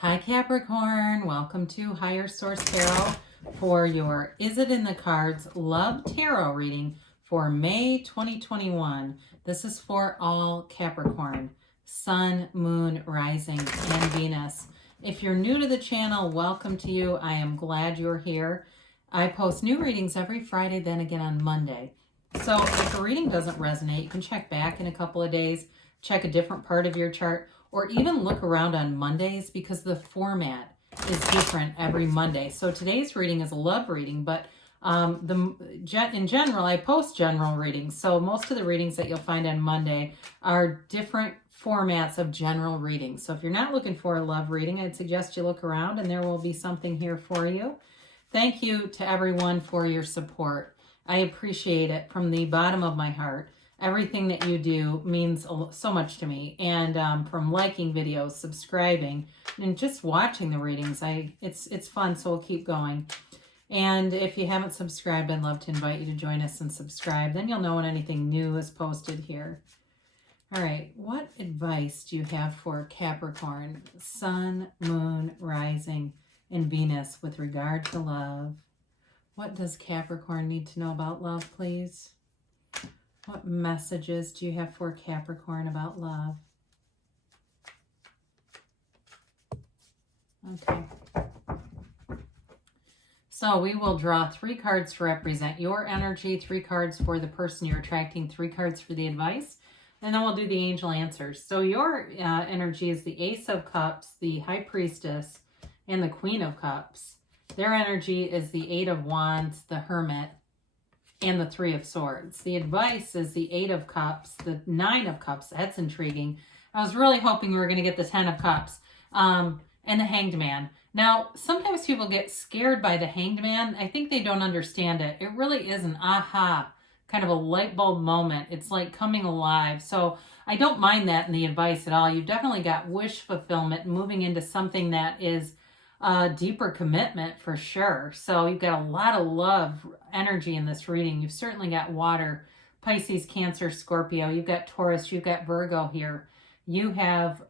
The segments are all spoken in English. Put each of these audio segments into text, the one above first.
Hi Capricorn, welcome to Higher Source Tarot for your Is It in the Cards Love Tarot reading for May 2021. This is for all Capricorn, Sun, Moon, Rising, and Venus. If you're new to the channel, welcome to you. I am glad you're here. I post new readings every Friday, then again on Monday. So if a reading doesn't resonate, you can check back in a couple of days, check a different part of your chart, or even look around on Mondays because the format is different every Monday. So today's reading is a love reading, but in general, I post general readings. So most of the readings that you'll find on Monday are different formats of general readings. So if you're not looking for a love reading, I'd suggest you look around and there will be something here for you. Thank you to everyone for your support. I appreciate it from the bottom of my heart. Everything that you do means so much to me. And from liking videos, subscribing, and just watching the readings, it's fun, so we'll keep going. And if you haven't subscribed, I'd love to invite you to join us and subscribe. Then you'll know when anything new is posted here. All right, what advice do you have for Capricorn, Sun, Moon, Rising, and Venus with regard to love? What does Capricorn need to know about love, please? What messages do you have for Capricorn about love? Okay. So we will draw 3 cards to represent your energy, 3 cards for the person you're attracting, 3 cards for the advice, and then we'll do the angel answers. So your energy is the Ace of Cups, the High Priestess, and the Queen of Cups. Their energy is the 8 of Wands, the Hermit, and the 3 of Swords. The advice is the 8 of Cups, the 9 of Cups. That's intriguing. I was really hoping we were going to get the 10 of Cups, and the Hanged Man. Now, sometimes people get scared by the Hanged Man. I think they don't understand it. It really is an aha, kind of a light bulb moment. It's like coming alive. So I don't mind that in the advice at all. You've definitely got wish fulfillment, moving into something that is deeper commitment for sure. So you've got a lot of love energy in this reading. You've certainly got water, Pisces, Cancer, Scorpio. You've got Taurus, you've got Virgo here. You have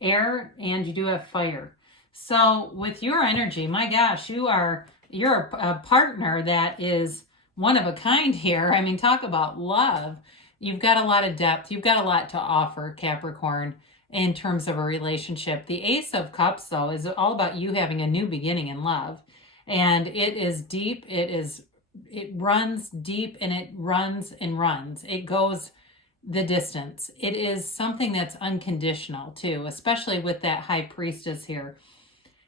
air, and you do have fire. So with your energy, my gosh, you're a partner that is one of a kind here. I mean, talk about love. You've got a lot of depth. You've got a lot to offer, Capricorn, in terms of a relationship. The Ace of Cups, though, is all about you having a new beginning in love. And it is deep. It runs deep, and it runs and runs. It goes the distance. It is something that's unconditional, too, especially with that High Priestess here.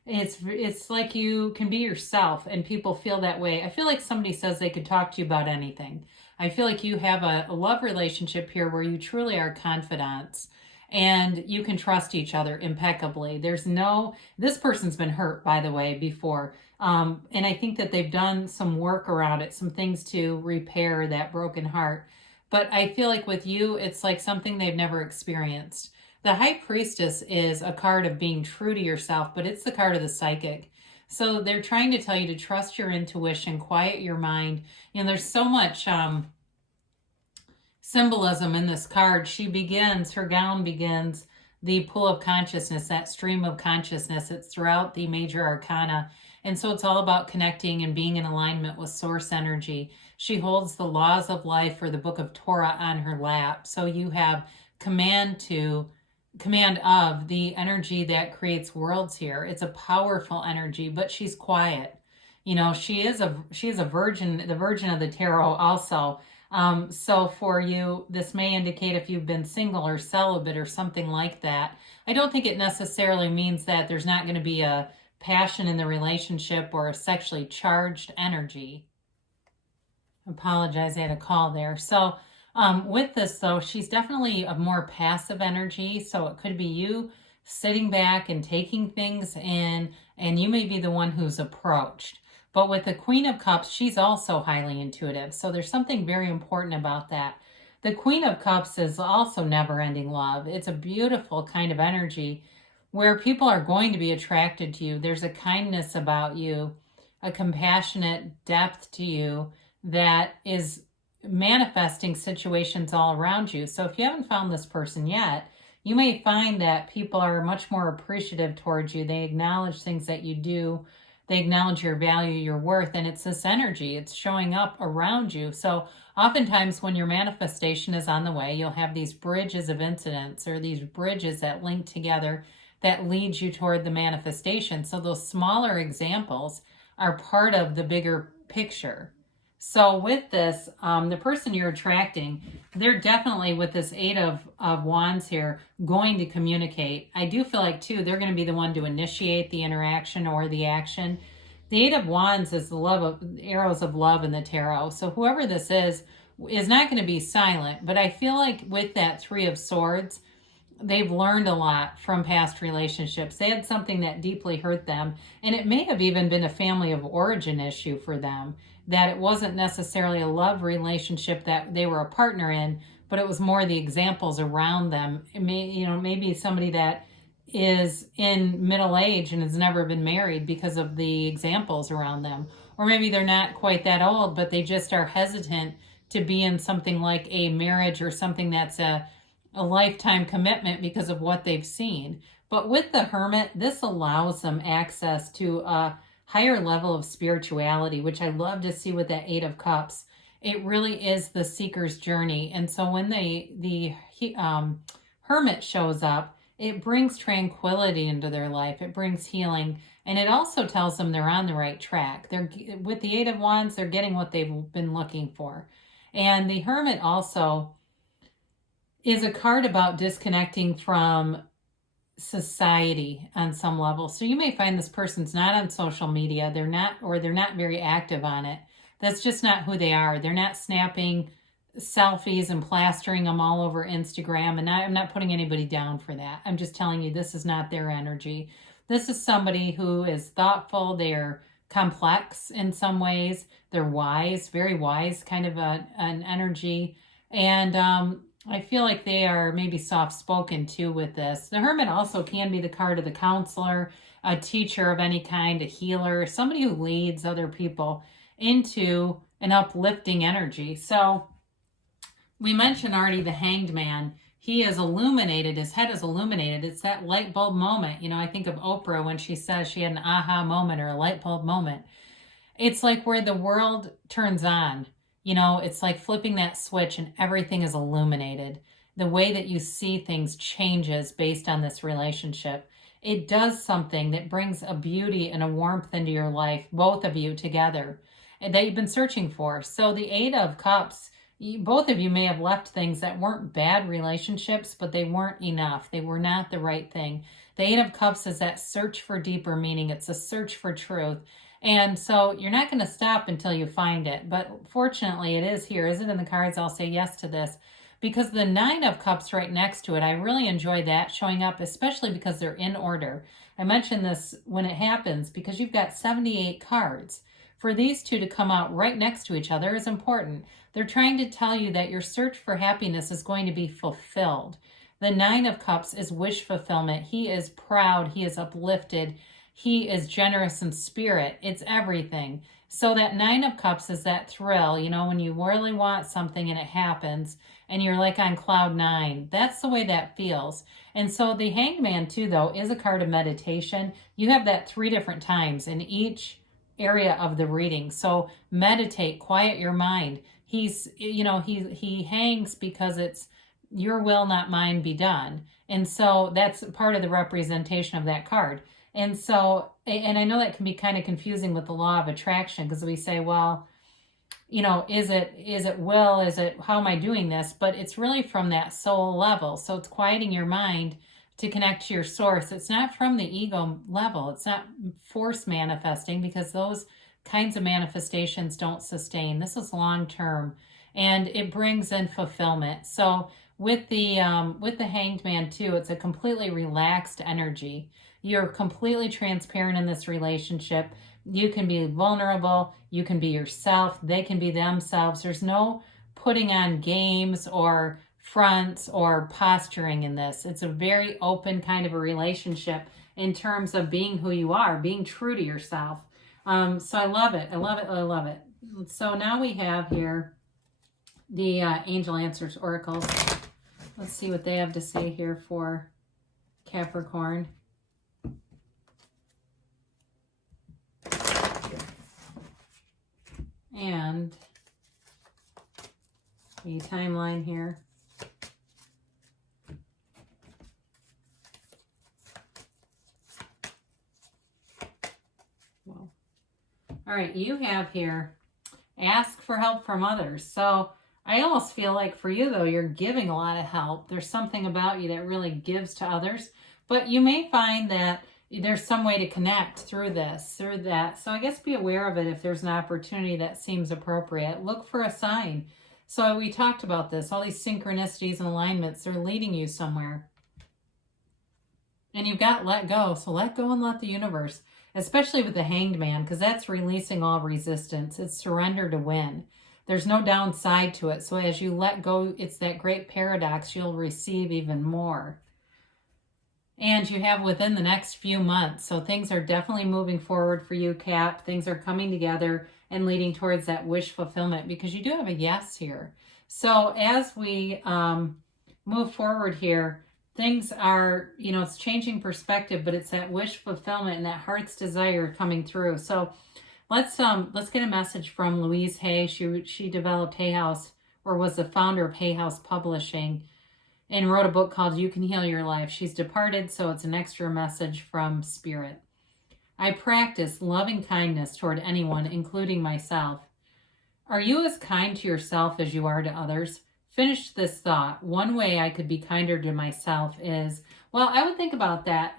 It's like you can be yourself, and people feel that way. I feel like somebody says they could talk to you about anything. I feel like you have a love relationship here where you truly are confidants. And you can trust each other impeccably. This person's been hurt, by the way, before. And I think that they've done some work around it, some things to repair that broken heart. But I feel like with you, it's like something they've never experienced. The High Priestess is a card of being true to yourself, but it's the card of the psychic. So they're trying to tell you to trust your intuition, quiet your mind. You know, there's so much symbolism in this card. Her gown begins the pool of consciousness, that stream of consciousness. It's throughout the major arcana. And so it's all about connecting and being in alignment with source energy. She holds the laws of life, or the book of Torah, on her lap. So you have command of the energy that creates worlds here. It's a powerful energy, but she's quiet. You know, she is a virgin, the virgin of the tarot also. So for you, this may indicate if you've been single or celibate or something like that. I don't think it necessarily means that there's not going to be a passion in the relationship or a sexually charged energy. I apologize, I had a call there. So with this, though, she's definitely a more passive energy. So it could be you sitting back and taking things in, and you may be the one who's approached. But with the Queen of Cups, she's also highly intuitive. So there's something very important about that. The Queen of Cups is also never-ending love. It's a beautiful kind of energy where people are going to be attracted to you. There's a kindness about you, a compassionate depth to you that is manifesting situations all around you. So if you haven't found this person yet, you may find that people are much more appreciative towards you. They acknowledge things that you do. They acknowledge your value, your worth, and it's this energy. It's showing up around you. So oftentimes when your manifestation is on the way, you'll have these bridges of incidents or these bridges that link together that leads you toward the manifestation. So those smaller examples are part of the bigger picture. So with this, the person you're attracting, they're definitely, with this Eight of Wands here, going to communicate. I do feel like, too, they're going to be the one to initiate the interaction or the action. The Eight of Wands is the love of arrows of love in the tarot. So whoever this is not going to be silent. But I feel like with that Three of Swords, they've learned a lot from past relationships. They had something that deeply hurt them. And it may have even been a family of origin issue for them, that it wasn't necessarily a love relationship that they were a partner in, but it was more the examples around them. It may, maybe somebody that is in middle age and has never been married because of the examples around them. Or maybe they're not quite that old, but they just are hesitant to be in something like a marriage or something that's a lifetime commitment because of what they've seen. But with the Hermit, this allows them access to a higher level of spirituality, which I love to see with that Eight of Cups. It really is the seeker's journey. And so when the Hermit shows up, it brings tranquility into their life. It brings healing. And it also tells them they're on the right track. With the Eight of Wands, they're getting what they've been looking for. And the Hermit also is a card about disconnecting from society on some level. So you may find this person's not on social media. They're not very active on it. That's just not who they are. They're not snapping selfies and plastering them all over Instagram. And I'm not putting anybody down for that. I'm just telling you, this is not their energy. This is somebody who is thoughtful. They're complex in some ways. They're wise, very wise kind of an energy. And I feel like they are maybe soft-spoken too with this. The Hermit also can be the card of the counselor, a teacher of any kind, a healer, somebody who leads other people into an uplifting energy. So we mentioned already the Hanged Man. He is illuminated. His head is illuminated. It's that light bulb moment. I think of Oprah when she says she had an aha moment or a light bulb moment. It's like where the world turns on. It's like flipping that switch and everything is illuminated. The way that you see things changes based on this relationship. It does something that brings a beauty and a warmth into your life, both of you together, that you've been searching for. So the Eight of Cups, both of you may have left things that weren't bad relationships, but they weren't enough. They were not the right thing. The Eight of Cups is that search for deeper meaning. It's a search for truth. And so you're not going to stop until you find it. But fortunately, it is here. Is it in the cards? I'll say yes to this. Because the Nine of Cups right next to it, I really enjoy that showing up, especially because they're in order. I mention this when it happens because you've got 78 cards. For these two to come out right next to each other is important. They're trying to tell you that your search for happiness is going to be fulfilled. The Nine of Cups is wish fulfillment. He is proud. He is uplifted. He is generous in spirit. It's everything. So that Nine of Cups is that thrill, when you really want something and it happens and you're like on cloud nine. That's the way that feels. And so the Hanged Man too, though, is a card of meditation. You have that 3 different times in each area of the reading. So meditate, quiet your mind. He hangs because it's your will, not mine, be done. And so that's part of the representation of that card. And so, and I know that can be kind of confusing with the law of attraction because we say, well, is it will, how am I doing this? But it's really from that soul level. So it's quieting your mind to connect to your source. It's not from the ego level. It's not force manifesting because those kinds of manifestations don't sustain. This is long-term and it brings in fulfillment. So with the Hanged Man too, it's a completely relaxed energy. You're completely transparent in this relationship. You can be vulnerable. You can be yourself. They can be themselves. There's no putting on games or fronts or posturing in this. It's a very open kind of a relationship in terms of being who you are, being true to yourself. So I love it. I love it. I love it. So now we have here the Angel Answers Oracles. Let's see what they have to say here for Capricorn. And the timeline here. Well, all right, you have here, ask for help from others. So I almost feel like for you, though, you're giving a lot of help. There's something about you that really gives to others. But you may find that there's some way to connect through this, through that. So I guess be aware of it if there's an opportunity that seems appropriate. Look for a sign. So we talked about this. All these synchronicities and alignments, they're leading you somewhere. And you've got let go. So let go and let the universe, especially with the Hanged Man, because that's releasing all resistance. It's surrender to win. There's no downside to it. So as you let go, it's that great paradox. You'll receive even more. And you have within the next few months. So things are definitely moving forward for you, Cap. Things are coming together and leading towards that wish fulfillment, because you do have a yes here. So as we move forward here, things are, you know, it's changing perspective, but it's that wish fulfillment and that heart's desire coming through. So let's get a message from Louise Hay. She developed Hay House, or was the founder of Hay House Publishing, and wrote a book called You Can Heal Your Life. She's departed, so it's an extra message from Spirit. I practice loving kindness toward anyone, including myself. Are you as kind to yourself as you are to others? Finish this thought. One way I could be kinder to myself is, well, I would think about that.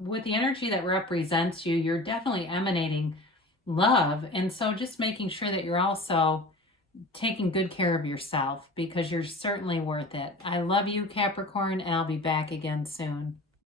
With the energy that represents you, you're definitely emanating love. And so just making sure that you're also taking good care of yourself, because you're certainly worth it. I love you, Capricorn, and I'll be back again soon.